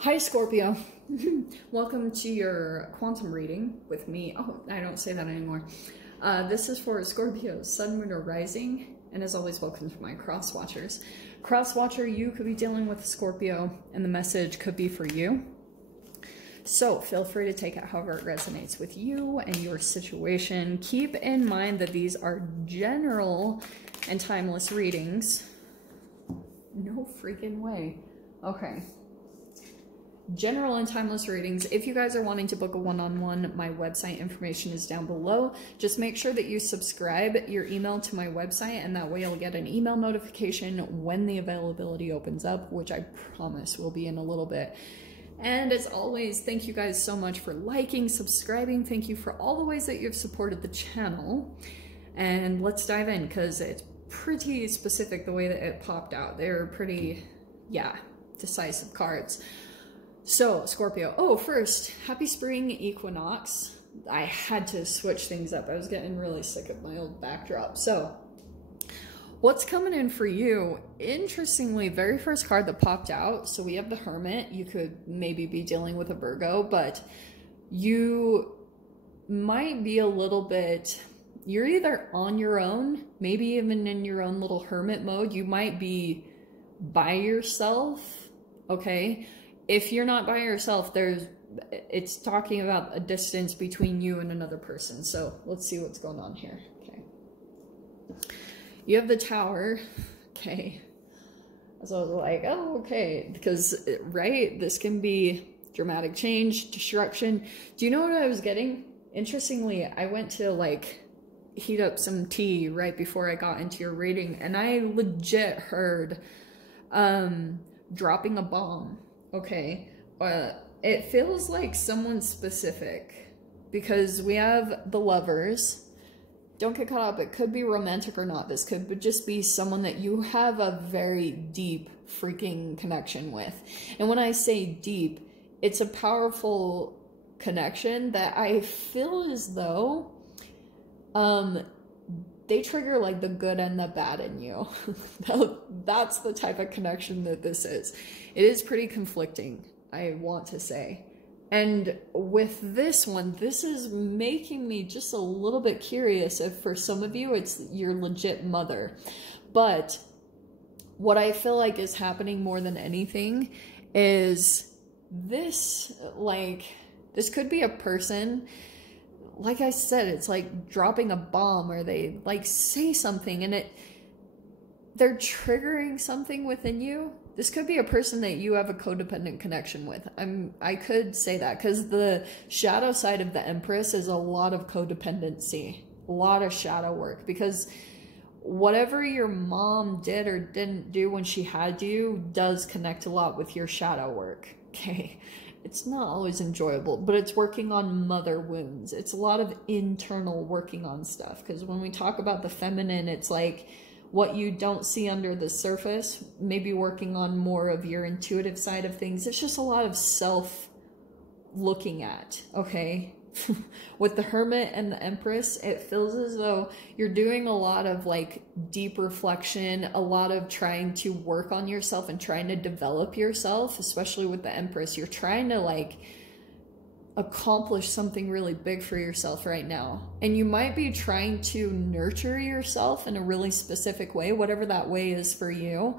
Hi Scorpio, welcome to your quantum reading with me. Oh, I don't say that anymore. This is for Scorpio, Sun, Moon, or Rising, and as always, welcome to my cross watchers. Cross watcher, you could be dealing with Scorpio, and the message could be for you. So feel free to take it however it resonates with you and your situation. Keep in mind that these are general and timeless readings. No freaking way. Okay. General and timeless readings. If you guys are wanting to book a one-on-one, my website information is down below. Just make sure that you subscribe your email to my website, and that way you'll get an email notification when the availability opens up, which I promise will be in a little bit. And as always, thank you guys so much for liking, subscribing. Thank you for all the ways that you've supported the channel. And let's dive in, because it's pretty specific the way that it popped out. They're pretty, yeah, decisive cards. So, Scorpio. Oh, first, happy spring equinox. I had to switch things up. I was getting really sick of my old backdrop. So, what's coming in for you? Interestingly, very first card that popped out. So, we have the Hermit. You could maybe be dealing with a Virgo, but you might be a little bit... You're either on your own, maybe even in your own little hermit mode. You might be by yourself, okay? If you're not by yourself, it's talking about a distance between you and another person. So let's see what's going on here. Okay. You have the Tower. Okay. So I was like, oh, okay. Because, right, this can be dramatic change, destruction. Do you know what I was getting? Interestingly, I went to like heat up some tea right before I got into your reading, and I legit heard dropping a bomb. Okay, it feels like someone specific, because we have the Lovers. Don't get caught up. It could be romantic or not. This could just be someone that you have a very deep freaking connection with. And when I say deep, it's a powerful connection that I feel as though they trigger like the good and the bad in you. That's the type of connection that this is. It is pretty conflicting, I want to say. And with this one, this is making me just a little bit curious if for some of you it's your legit mother. But what I feel like is happening more than anything is this, like, this could be a person. Like I said, it's like dropping a bomb, or they like say something and they're triggering something within you. This could be a person that you have a codependent connection with. I could say that, because the shadow side of the Empress is a lot of codependency, a lot of shadow work, because whatever your mom did or didn't do when she had you does connect a lot with your shadow work. Okay. It's not always enjoyable, but it's working on mother wounds. It's a lot of internal working on stuff, because when we talk about the feminine, it's like what you don't see under the surface, maybe working on more of your intuitive side of things. It's just a lot of self looking at, okay? With the Hermit and the Empress, it feels as though you're doing a lot of like deep reflection, a lot of trying to work on yourself and trying to develop yourself. Especially with the Empress, you're trying to like accomplish something really big for yourself right now, and you might be trying to nurture yourself in a really specific way, whatever that way is for you,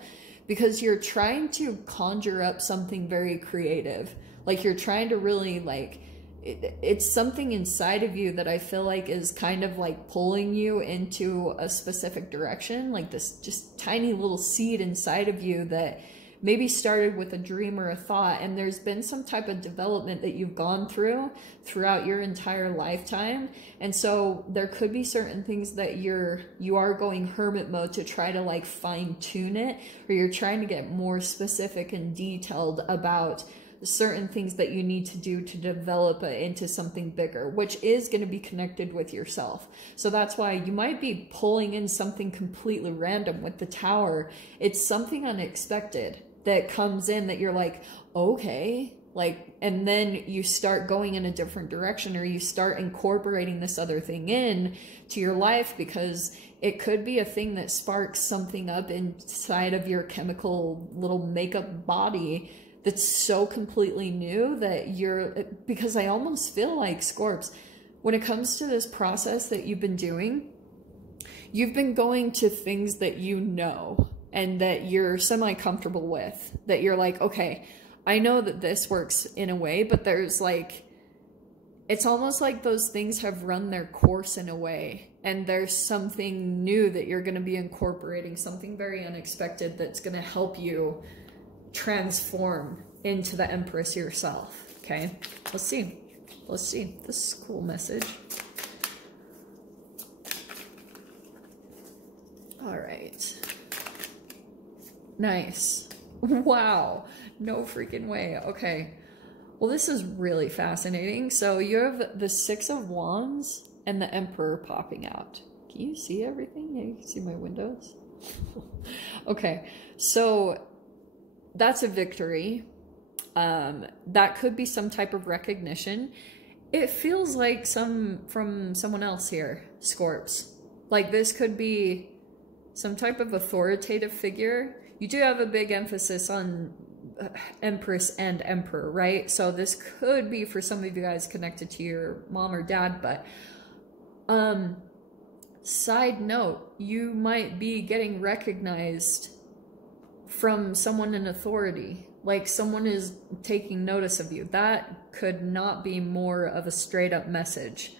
because you're trying to conjure up something very creative. Like you're trying to really like it's something inside of you that I feel like is kind of like pulling you into a specific direction, like this just tiny little seed inside of you that maybe started with a dream or a thought, and there's been some type of development that you've gone throughout your entire lifetime. And so there could be certain things that you are going hermit mode to try to like fine tune it, or you're trying to get more specific and detailed about certain things that you need to do to develop it into something bigger, which is going to be connected with yourself. So that's why you might be pulling in something completely random with the Tower. It's something unexpected that comes in that you're like, okay, like, and then you start going in a different direction, or you start incorporating this other thing in to your life, because it could be a thing that sparks something up inside of your chemical little makeup body that's so completely new that because I almost feel like, Scorps, when it comes to this process that you've been doing, you've been going to things that you know and that you're semi-comfortable with, that you're like, okay, I know that this works in a way, but there's like, it's almost like those things have run their course in a way, and there's something new that you're going to be incorporating, something very unexpected that's going to help you transform into the Empress yourself. Okay, let's see. Let's see. This is a cool message. All right. Nice. Wow. No freaking way. Okay. Well, this is really fascinating. So you have the Six of Wands and the Emperor popping out. Can you see everything? Yeah, you can see my windows. Okay. So that's a victory. That could be some type of recognition. It feels like from someone else here, Scorps. Like this could be some type of authoritative figure. You do have a big emphasis on Empress and Emperor, right? So this could be for some of you guys connected to your mom or dad, but side note, you might be getting recognized from someone in authority. Like someone is taking notice of you. That could not be more of a straight up message.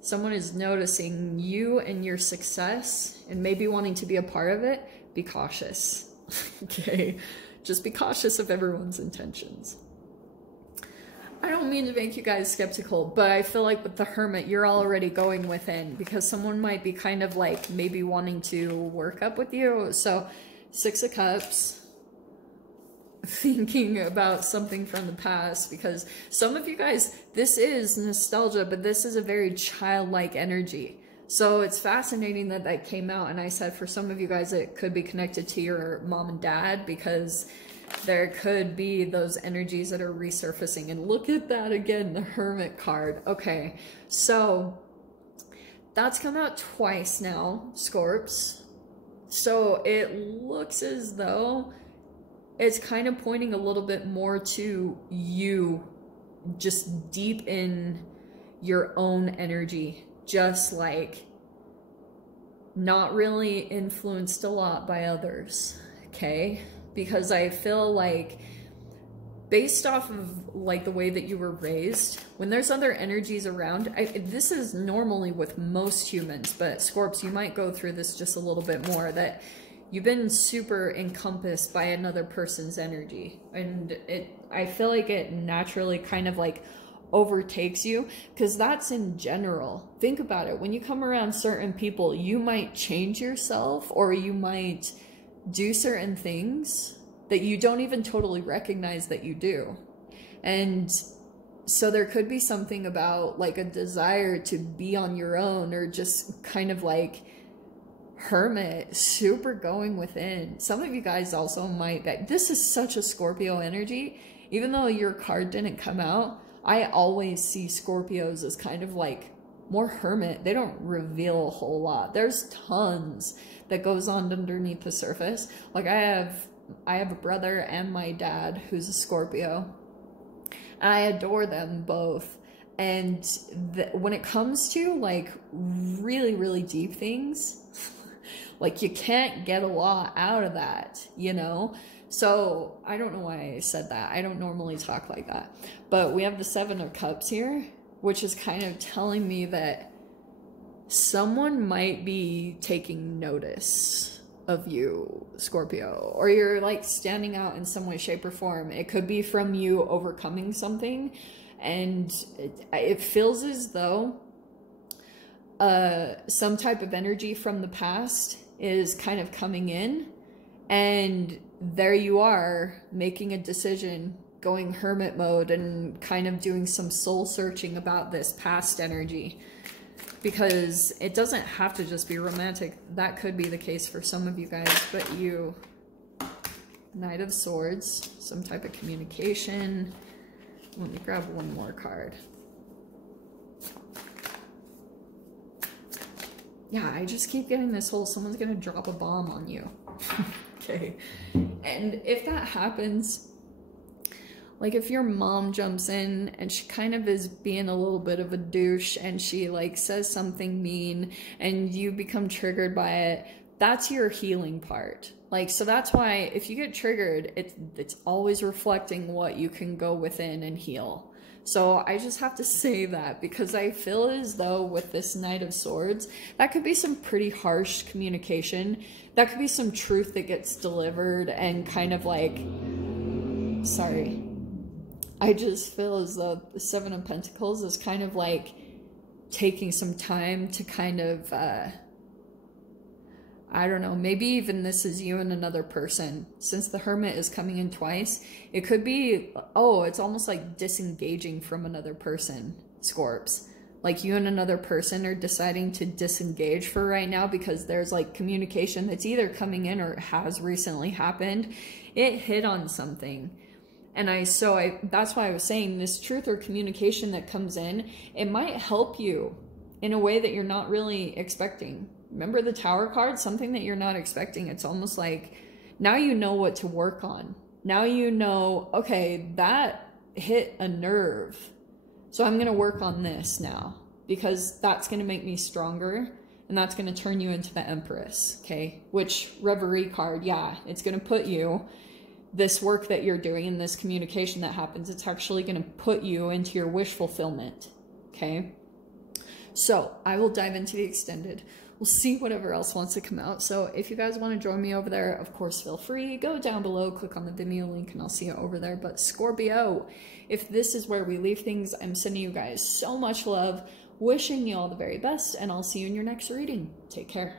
Someone is noticing you and your success and maybe wanting to be a part of it. Be cautious. Okay? Just be cautious of everyone's intentions. I don't mean to make you guys skeptical, but I feel like with the Hermit, you're already going within, because someone might be kind of like maybe wanting to work up with you. So Six of Cups, thinking about something from the past, because some of you guys, this is nostalgia, but this is a very childlike energy. So it's fascinating that that came out. And I said for some of you guys, it could be connected to your mom and dad, because there could be those energies that are resurfacing. And look at that again, the Hermit card. Okay, so that's come out twice now, Scorps. So it looks as though it's kind of pointing a little bit more to you, just deep in your own energy, just like not really influenced a lot by others, okay? Because I feel like based off of like the way that you were raised, when there's other energies around, this is normally with most humans, but Scorps, you might go through this just a little bit more, that you've been super encompassed by another person's energy. And I feel like it naturally kind of like overtakes you, because that's in general. Think about it. When you come around certain people, you might change yourself, or you might do certain things that you don't even totally recognize that you do. And so there could be something about like a desire to be on your own, or just kind of like Hermit, super going within. Some of you guys also might, this is such a Scorpio energy. Even though your card didn't come out, I always see Scorpios as kind of like more Hermit. They don't reveal a whole lot. There's tons that goes on underneath the surface. Like I have a brother and my dad who's a Scorpio. I adore them both. And when it comes to like really, really deep things, like you can't get a lot out of that, you know? So I don't know why I said that. I don't normally talk like that. But we have the Seven of Cups here, which is kind of telling me that someone might be taking notice of you, Scorpio, or you're like standing out in some way, shape, or form. It could be from you overcoming something, and it feels as though some type of energy from the past is kind of coming in, and there you are making a decision, going Hermit mode and kind of doing some soul searching about this past energy, because it doesn't have to just be romantic. That could be the case for some of you guys, but you, Knight of Swords, some type of communication. Let me grab one more card. Yeah, I just keep getting this whole someone's gonna drop a bomb on you. Okay. And if that happens, Like if your mom jumps in and she kind of is being a little bit of a douche and she like says something mean and you become triggered by it, that's your healing part. Like, so that's why if you get triggered, it's always reflecting what you can go within and heal. So I just have to say that because I feel as though with this Knight of Swords, that could be some pretty harsh communication. That could be some truth that gets delivered and kind of like, sorry. I just feel as though the Seven of Pentacles is kind of like taking some time to kind of, I don't know, maybe even this is you and another person. Since the Hermit is coming in twice, it could be, oh, it's almost like disengaging from another person, Scorps. Like you and another person are deciding to disengage for right now because there's like communication that's either coming in or has recently happened. It hit on something. And that's why I was saying this truth or communication that comes in, it might help you in a way that you're not really expecting. Remember the Tower card? Something that you're not expecting. It's almost like now you know what to work on. Now you know, okay, that hit a nerve. So I'm going to work on this now because that's going to make me stronger and that's going to turn you into the Empress, okay? Which Reverie card, yeah, it's going to put you, this work that you're doing and this communication that happens, it's actually going to put you into your wish fulfillment, okay? So I will dive into the extended. We'll see whatever else wants to come out. So if you guys want to join me over there, of course, feel free. Go down below, click on the Vimeo link, and I'll see you over there. But Scorpio, if this is where we leave things, I'm sending you guys so much love, wishing you all the very best, and I'll see you in your next reading. Take care.